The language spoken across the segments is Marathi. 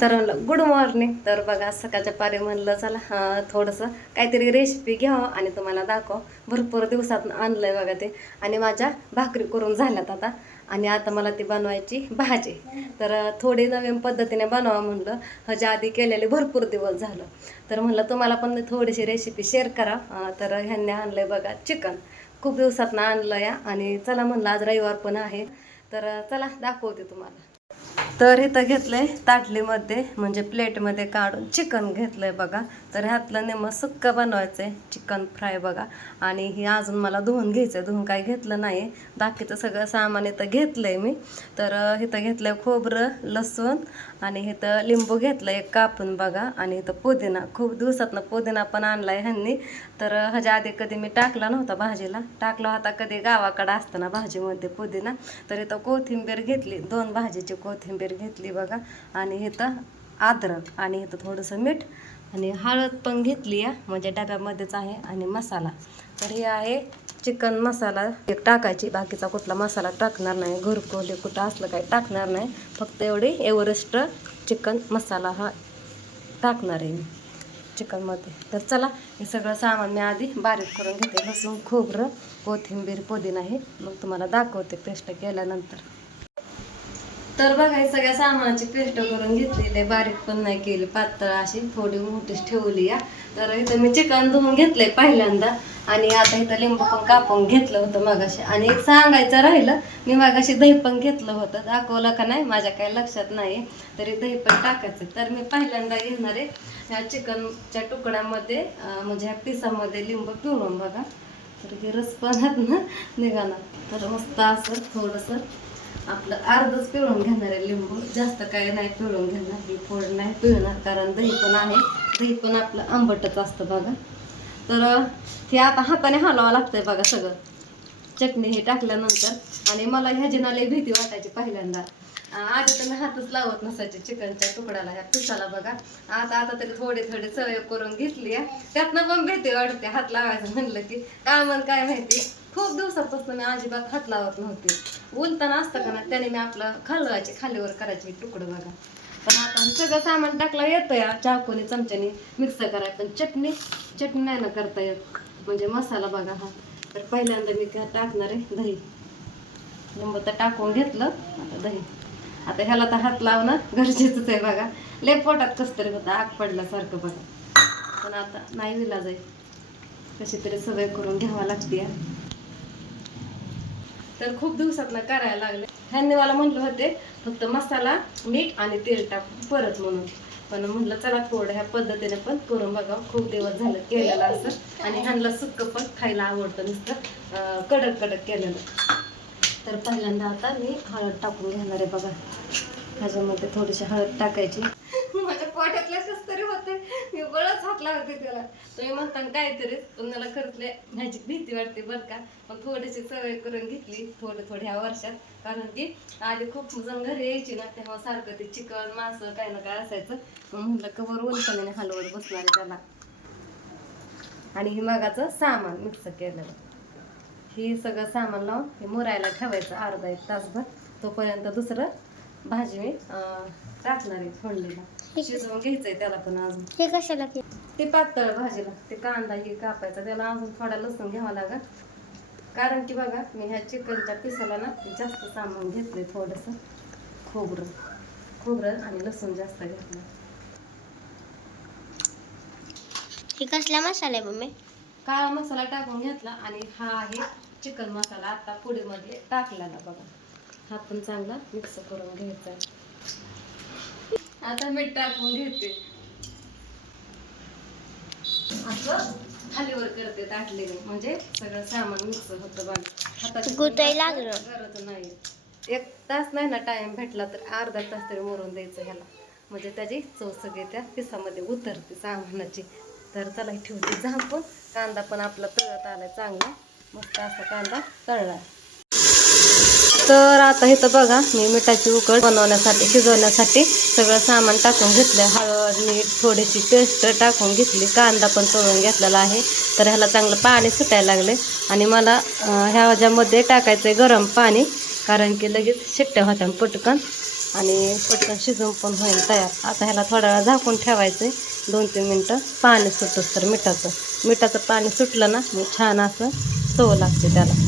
सर्वांना गुड मॉर्निंग. तर बघा सकाळच्या पारी म्हणलं चला थोडंसं काहीतरी रेसिपी घ्यावं आणि तुम्हाला दाखव. भरपूर दिवसात आणलंय बघा ते. आणि माझ्या भाकरी करून झाल्यात आता. आणि आता मला ती बनवायची भाजी. तर थोडी नवीन पद्धतीने बनवा म्हणलं. ह्याच्या आधी केलेले भरपूर दिवस झालं. तर म्हणलं तुम्हाला पण थोडीशी रेसिपी शेअर करा. तर ह्यांनी आणलंय बघा चिकन. खूप दिवसात आणलं या. आणि चला म्हणलं आज रविवार पण आहे. तर चला दाखवते तुम्हाला. तर इथं घेतलंय ताटलीमध्ये म्हणजे प्लेटमध्ये काढून चिकन घेतलंय बघा. तर ह्यातलं नेमकं सुक्कं बनवायचंय चिकन फ्राय बघा. आणि ही अजून मला धुवून घ्यायचंय. धुवून काही घेतलं नाही. बाकीचं सगळं सामान इथं घेतलंय मी. तर इथं घेतलंय खोबरं, लसूण आणि इथं लिंबू घेतलं एक कापून बघा. आणि इथं पुदिना. खूप दिवसातनं पुदिना पण आणलाय ह्यांनी. तर ह्याच्या आधी कधी मी टाकला नव्हता भाजीला. टाकला होता कधी गावाकडं असताना भाजीमध्ये पुदिना. तर इथं कोथिंबीर घेतली. 2 भाजीची कोथिंबीर घेतली बघा. आणि इथं अद्रक आणि इथं थोडंसं मीठ आणि हळद पण घेतली आहे म्हणजे डब्यामध्येच आहे. आणि मसाला तर हे आहे चिकन मसाला एक टाकायची. बाकीचा कुठला मसाला टाकणार नाही. घरपोले कुठं असलं काही टाकणार नाही. फक्त एवढी एव्हरेस्ट चिकन मसाला हा टाकणार आहे मी चिकनमध्ये. तर चला हे सगळं सामान मी आधी बारीक करून घेते. लसूण, खोबरं, कोथिंबीर, पुदिना हे मग तुम्हाला दाखवते पेस्ट केल्यानंतर. तर बघा हे सगळ्या सामानाची पेस्ट करून घेतलेली. बारीक पण नाही केली, पातळ अशी थोडी मोठीच ठेवली या. तर इथं मी चिकन धुवून घेतलंय पहिल्यांदा. आणि आता इथं लिंबू पण कापून घेतलं होतं मगाशी. आणि एक सांगायचं राहिलं, मी मगाशी दही पण घेतलं होतं. दाखवलं का नाही माझ्या काही लक्षात नाही. तरी दही पण टाकायचं. तर मी पहिल्यांदा घेणार आहे ह्या चिकनच्या तुकड्यामध्ये म्हणजे ह्या पिसामध्ये लिंबू पिळून बघा. तर हे रस पण निघाला. तर मस्त असं थोडंसं आपलं अर्धच पिळून घेणार आहे लिंबू. जास्त काही नाही पिळून घेणार. ही फोड नाही पिळणार कारण दही पण आहे. दही पण आपलं आंबटच असतं बघा. तर हे आता हाताने हलवावं लागतंय बघा सगळं. चटणी हे टाकल्यानंतर. आणि मला ह्या जिनाला भीती वाटायची पहिल्यांदा. आधी तर मी हातच लावत नसायचे चिकनच्या तुकड्याला ह्या पिसाला बघा. आता तरी थोडी सवय करून घेतली आहे. त्यातनं पण भीती वाटते हात लावायचं म्हणलं की. काय म्हण काय माहिती खूप दिवसापासून मी अजिबात हात लावत नव्हते. उलताना असतं का ना त्याने मी आपलं खालवायचे खालीवर करायचे तुकडं बघा. पण आता सगळं सामान टाकलं येतं या चाकूने चमच्याने मिक्स करायला. पण चटणी नाही ना करता येत. म्हणजे मसाला बघा हा. तर पहिल्यांदा मी टाकणार आहे दही. लिंबू तर टाकून घेतलं. आता दही. आता ह्याला तर हात लावणं गरजेचंच आहे बघा. लय पोटात कसं तरी होतं आग पडल्यासारखं बघा. पण आता नाही विलाज आहे. कशी तरी सवय करून घ्यावा लागते. तर खूप दिवसातनं करायला लागले. ह्यांनी मला म्हणलं होते फक्त मसाला, मीठ आणि तेल टाकून परत म्हणून. पण म्हटलं चला थोडं ह्या पद्धतीने पण करून बघा. खूप दिवस झालं केलेलं असं. आणि ह्यांना सुक्क पण खायला आवडतं नुसतं कडक केलेलं. तर पहिल्यांदा आता मी हळद टाकून घेणार आहे बघा. ह्याच्यामध्ये थोडीशी हळद टाकायची. माझ्या पोटातल्या कस तरी होते. मी बळच हात लावते त्याला. तुम्ही म्हणता काहीतरी तुम्हाला खरंच ह्याची भीती वाटते बरं का. पण थोडीशी सवय करून घेतली थोडी ह्या वर्षात. कारण की आधी खूप जण घरी यायची ना तेव्हा सारखं ते चिकन मांस काही ना काय असायचं. मग म्हटलं कवर उलटण्याने हलवत बसणार त्याला. आणि हे मगाचं सामान मिक्स केलेलं. हे सगळं सामान लावून हे मुरायला ठेवायचं अर्धा 1 तासभर. तोपर्यंत दुसरं भाजी मी टाकणार आहे फोडणीला. शिजवून घ्यायचंय त्याला पण अजून. हे कशाला ते पातळ भाजीला ते कांदा हे कापायचा. त्याला अजून थोडा लसूण घ्यावा लागेल. कारण की बघा मी ह्या चिकनच्या पिसाला ना जास्त सामान घेतलंय. थोडंसं खोबरं आणि लसूण जास्त घेतलं. हे कसला मसाला आहे मम्मी? काळा मसाला टाकून घेतला. आणि हा आहे चिकन मसाला आता पुडीमध्ये टाकलेला बघा. हा पण चांगला मिक्स करून घ्यायचा. आता मीठ टाकून घेते. असं खालीवर करते ताटलीने म्हणजे सगळं सामान मिक्स होतं बघा. हाताची गरज नाही. 1 तास नाही ना टाइम भेटला तर अर्धा तास तरी मोरून द्यायचं ह्याला. म्हणजे त्याची चव सगळी त्या पिसामध्ये उतरते सामानाची. तर चला ठेवते झाकून. कांदा पण आपला तळत आलाय चांगला. मस्त असा कांदा तळला. तर आता इथं बघा मी मिठाची उकळ बनवण्यासाठी शिजवण्यासाठी सगळं सामान टाकून घेतलं. हळद, मीठ, थोडीशी पेस्ट टाकून घेतली. कांदा पण तळून घेतलेला आहे. तर ह्याला चांगलं पाणी सुटायला लागले. आणि मला ह्याच्यामध्ये टाकायचं आहे गरम पाणी. कारण की लगेच शिट्ट्या होत्या पटकन. आणि पटकन शिजून पण होईल तयार. आता ह्याला थोडा वेळ झाकून ठेवायचं आहे 2-3 मिनटं पाणी सुटतं तर मिठाचं पाणी सुटलं ना मग छान असं चव लागते त्याला.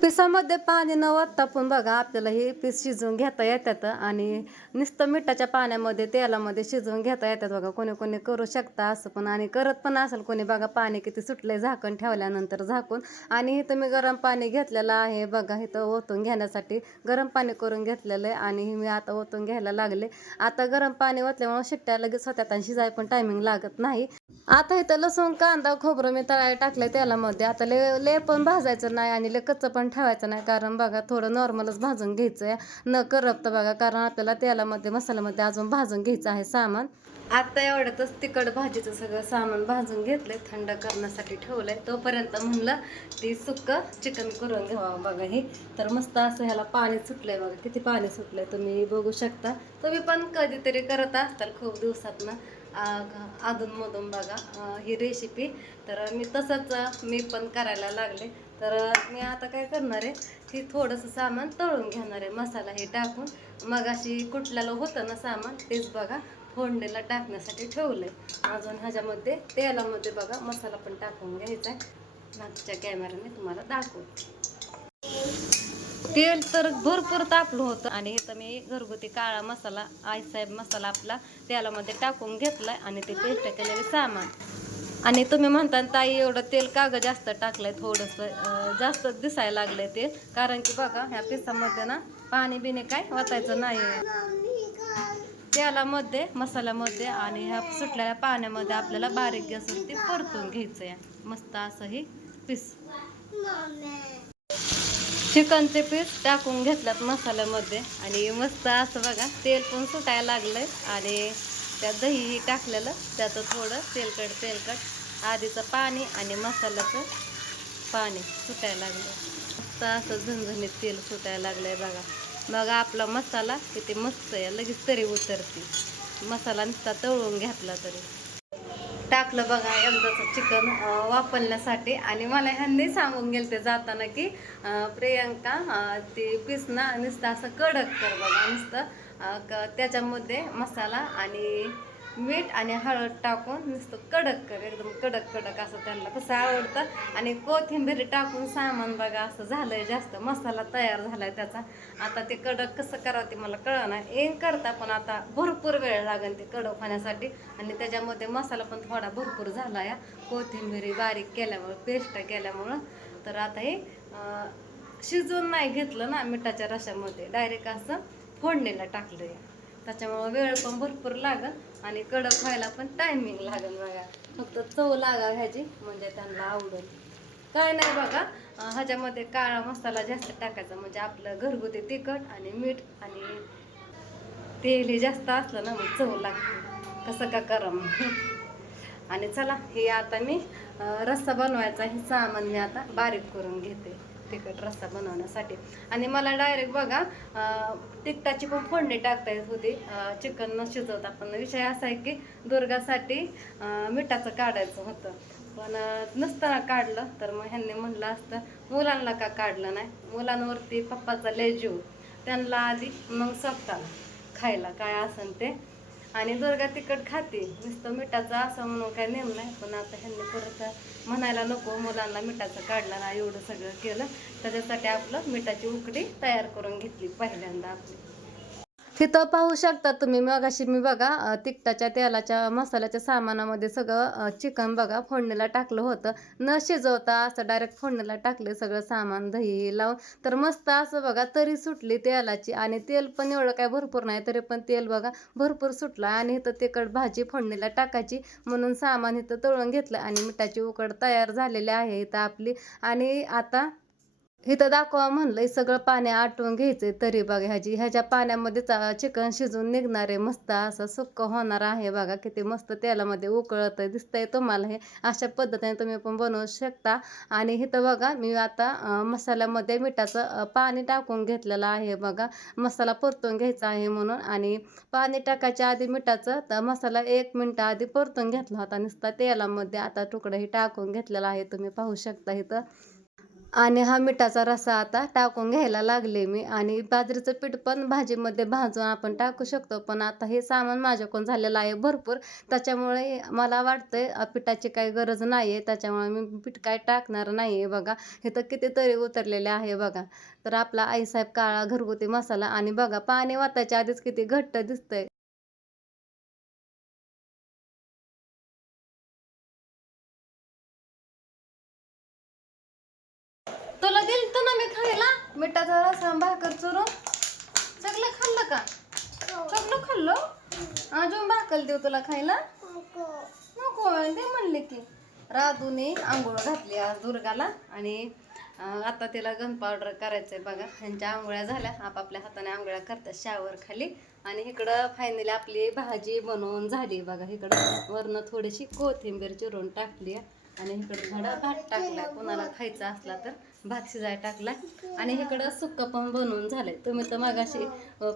पिसामध्ये पाणी न वाटता पण बघा आपल्याला हे पीस शिजवून घेता येतात आणि नुसतं मिठाच्या पाण्यामध्ये तेलामध्ये शिजवून घेता येतात बघा. कोणी कोणी करू शकता असं पण आणि करत पण असेल कोणी बघा. पाणी किती सुटलंय झाकण ठेवल्यानंतर झाकून. आणि इथं मी गरम पाणी घेतलेलं आहे बघा. इथं ओतून घेण्यासाठी गरम पाणी करून घेतलेलं आहे आणि मी आता ओतून घ्यायला लागले. आता गरम पाणी ओतल्यामुळे शिट्ट्या लगेच होत्यात आणि शिजाय पण टायमिंग लागत नाही. आता इथं लसूण कांदा खोबरं मी तळायला टाकलंय तेलामध्ये. आता ले पण भाजायचं नाही आणि ले कच्चं पण ठेवायचं नाही, कारण बघा थोडं नॉर्मलच भाजून घ्यायचं आहे न करपतं बघा, कारण आपल्याला तेलामध्ये मसाल्यामध्ये अजून भाजून घ्यायचं आहे सामान. आता एवढ्यातच तिखट भाजीचं सगळं सामान भाजून घेतलंय, थंड करण्यासाठी ठेवलंय. तोपर्यंत म्हणलं ती सुक्कं चिकन करून घ्यावं बघा. हे तर मस्त असं ह्याला पाणी सुटलंय बघा. किती पाणी सुटलंय तुम्ही बघू शकता. तुम्ही पण कधीतरी करत असताल खूप दिवसातनं अधूनमधून बघा ही रेसिपी. तर मी तसंच मी पण करायला लागले. तर मी आता काय करणार आहे, ही थोडंसं सामान तळून घेणार आहे मसाला हे टाकून. मग अशी कुठल्याला होतं ना सामान तेच बघा फोडणीला टाकण्यासाठी ठेवलंय. अजून ह्याच्यामध्ये तेलामध्ये बघा मसाला पण टाकून घ्यायचा आहे. मागच्या कॅमेऱ्याने तुम्हाला दाखवते. तेल तर भरपूर तापलं होतं आणि इथं मी घरगुती काळा मसाला आईसाहेब मसाला आपला तेलामध्ये टाकून घेतलाय आणि ते पेस्ट केलेले सामान. आणि तुम्ही म्हणता ताई एवढं तेल का ग जास्त टाकलंय, थोडंसं जास्त दिसायला लागलंय तेल, कारण की बघा ह्या पिसामध्ये ना पाणी बिणे काय वाटायचं नाही तेलामध्ये मसाल्यामध्ये. आणि ह्या सुटलेल्या पाण्यामध्ये आपल्याला बारीक गॅसवरती परतून घ्यायचं आहे मस्त असं हे पीस. चिकनचे पीस टाकून घेतल्यात मसाल्यामध्ये आणि मस्त असं बघा तेल पण सुटायला लागलंय आणि त्यात दही टाकलेलं त्याचं थोडं तेलकट आधीचं पाणी आणि मसाल्याचं पाणी सुटायला लागलं. मस्त असं झणझणीत तेल सुटायला लागलंय बघा आपला मसाला किती मस्त आहे, लगेच तरी उतरते. मसाला नुसता तळून घेतला तरी. टाकलं बघा एकदाचं चिकन वापरण्यासाठी. आणि मला ह्यांनी सांगून गेलं ते जाताना की प्रियंका ते पीस ना नुसतं असं कडक कर बघा. नुसतं त्याच्यामध्ये मसाला आणि मीठ आणि हळद टाकून नुसतं कडक कर, एकदम कडक असं त्यांना कसं आवडतं. आणि कोथिंबीर टाकून सामान बघा असं झालंय जास्त मसाला तयार झालाय त्याचा. आता ते कडक कसं करावं ते मला कळलं नाही. येईन करता पण आता भरपूर वेळ लागेल ते कडक होण्यासाठी. आणि त्याच्यामध्ये मसाला पण थोडा भरपूर झाला या कोथिंबीर बारीक केल्यामुळं पेस्ट केल्यामुळं. तर आता हे शिजवून नाही घेतलं ना मिठाच्या रशामध्ये, डायरेक्ट असं फोडणीला टाकलं या. त्याच्यामुळं वेळ पण भरपूर लागल आणि कडक व्हायला पण टायमिंग लागेल बघा. फक्त चव लागा ह्याची म्हणजे त्यांना आवडेल. काय नाही बघा ह्याच्यामध्ये काळा मसाला जास्त टाकायचा म्हणजे आपलं घरगुती तिखट आणि मीठ आणि तेल हे जास्त असलं ना मग चव लागते. कसं का करा मग. आणि चला हे आता मी रस्सा बनवायचा हे सामान मी आता बारीक करून घेते तिखट रस्सा बनवण्यासाठी. आणि मला डायरेक्ट बघा तिखटाची पण फोडणी टाकता येत होती चिकन न शिजवता. पण विषय असा आहे की दुर्गासाठी मिठाचं काढायचं होतं, पण नसताना काढलं तर मग ह्यांनी म्हणलं असतं मुलांना का काढलं नाही. मुलांवरती पप्पाचा लय जीव, त्यांना आधी मग स्वतःला खायला काय असन ते. आणि दुर्गा तिखट खाते नुसतं मिठाचं असं म्हणून काय नेम नाही. पण आता ह्यांनी परत म्हणायला नको मुलांना मिठाचं काढलं ना एवढं सगळं केलं, त्याच्यासाठी आपलं मिठाची उकडी तयार करून घेतली पहिल्यांदा आपली. तिथं पाहू शकता तुम्ही मगाशी मी बघा तिखटाच्या तेलाच्या मसाल्याच्या सामानामध्ये सगळं चिकन बघा फोडणीला टाकलं होतं न शिजवता. असं डायरेक्ट फोडणीला टाकले सगळं सामान दही लावून. तर मस्त असं बघा तरी सुटली तेलाची आणि तेल पण एवढं काय भरपूर नाही तरी पण तेल बघा भरपूर सुटलं. आणि इथं तिखट भाजी फोडणीला टाकायची म्हणून सामान इथं तळून घेतलं आणि मिठाची उकड तयार झालेली आहे इथं आपली. आणि आता इथं दाखवा म्हणलंय सगळं पाणी आटवून घ्यायचंय तरी बघा ह्याच्या पाण्यामध्येच चिकन शिजून निघणार आहे. मस्त असं सुक्क होणार आहे बघा. किती मस्त तेलामध्ये उकळत दिसतंय तुम्हाला. हे अशा पद्धतीने तुम्ही पण बनवू शकता. आणि इथं बघा मी आता मसाल्यामध्ये मिठाचं पाणी टाकून घेतलेलं आहे बघा, मसाला परतून घ्यायचा आहे म्हणून. आणि पाणी टाकायच्या आधी मिठाचं तर मसाला 1 मिनिट आधी परतून घेतला होता नुसता तेलामध्ये. आता तुकडंही टाकून घेतलेला आहे तुम्ही पाहू शकता इथं. आणि हा मिठाचा रस्सा आता टाकून घ्यायला लागले मी. आणि बाजरीचं पीठ पण भाजीमध्ये भाजून आपण टाकू शकतो, पण आता हे सामान माझ्याकडून झालेलं आहे भरपूर, त्याच्यामुळे मला वाटतंय पिठाची काही गरज नाही आहे, त्याच्यामुळे मी पीठ काय टाकणार नाही आहे बघा. हे तर कितीतरी उतरलेले आहे बघा. तर आपला आईसाहेब काळा घरगुती मसाला. आणि बघा पाणी वाटायच्या आधीच किती घट्ट दिसतंय. तुला दिलतं ना मी खायला मिठाचा रस्सा भाकर चुरून. सगळं खाल्लं का? सगळं खाल्लं. अजून भाकर देऊ तुला खायला? नको ते म्हणले की. राधूने आंघोळ घातली आज दुर्गाला. आणि आता तिला गन पावडर करायचंय बघा. ह्यांच्या आंघोळ्या झाल्या, आपापल्या हाताने आंघोळ्या करतात शावर खाली. आणि इकडं फायनली आपली भाजी बनवून झाली बघा. इकडं वरनं थोडीशी कोथिंबीर चिरून टाकली आणि इकडं थोडा भात टाकलाय, कोणाला खायचा असला तर भात शिजाय टाकलाय. आणि इकडं सुक्कं पण बनवून झालंय. तुम्ही तर मगाशी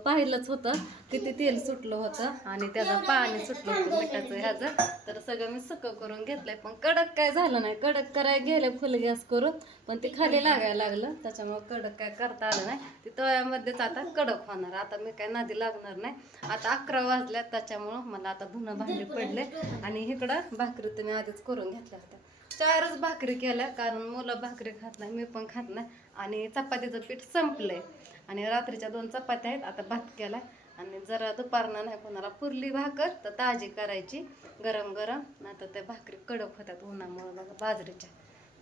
पाहिलंच होतं किती तेल सुटलं होतं आणि त्याचं पाणी सुटलं होतं मिठाचं ह्याचं. तर सगळं मी सुक्कं करून घेतलंय, पण कडक काय झालं नाही. कडक करायला गेले फुल गॅस करून, पण ते खाली लागायला लागलं, त्याच्यामुळे कडक काय करता आलं नाही. ते तव्यामध्येच आता कडक होणार. आता मी काय नादी लागणार नाही. आता 11 वाजल्यात, त्याच्यामुळं मला आता धुणं भांडी पडले. आणि इकडं भाकरी तुम्ही आधीच करून घेतल्या होत्या. 4च भाकरी केल्या, कारण मुलं भाकरी खात नाही, मी पण खात नाही. आणि चपातीचं पीठ संपलंय. आणि रात्रीच्या 2 चपात्या आहेत, आता भात केलाय. आणि जरा दुपारनं नाही कोणाला पुरली भाकर तर ताजी करायची गरम गरम, नाही तर त्या भाकरी कडक होत्यात उन्हामुळे बघा बाजरीच्या.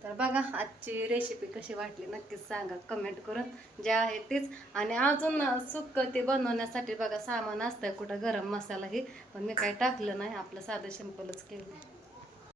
तर बघा आजची रेसिपी कशी वाटली नक्कीच सांगा कमेंट करून, जे आहे तीच. आणि अजून सुक्कं ते बनवण्यासाठी बघा सामान असतंय कुठं गरम मसाला ही, पण मी काही टाकलं नाही, आपलं साधं सिंपलच केलं.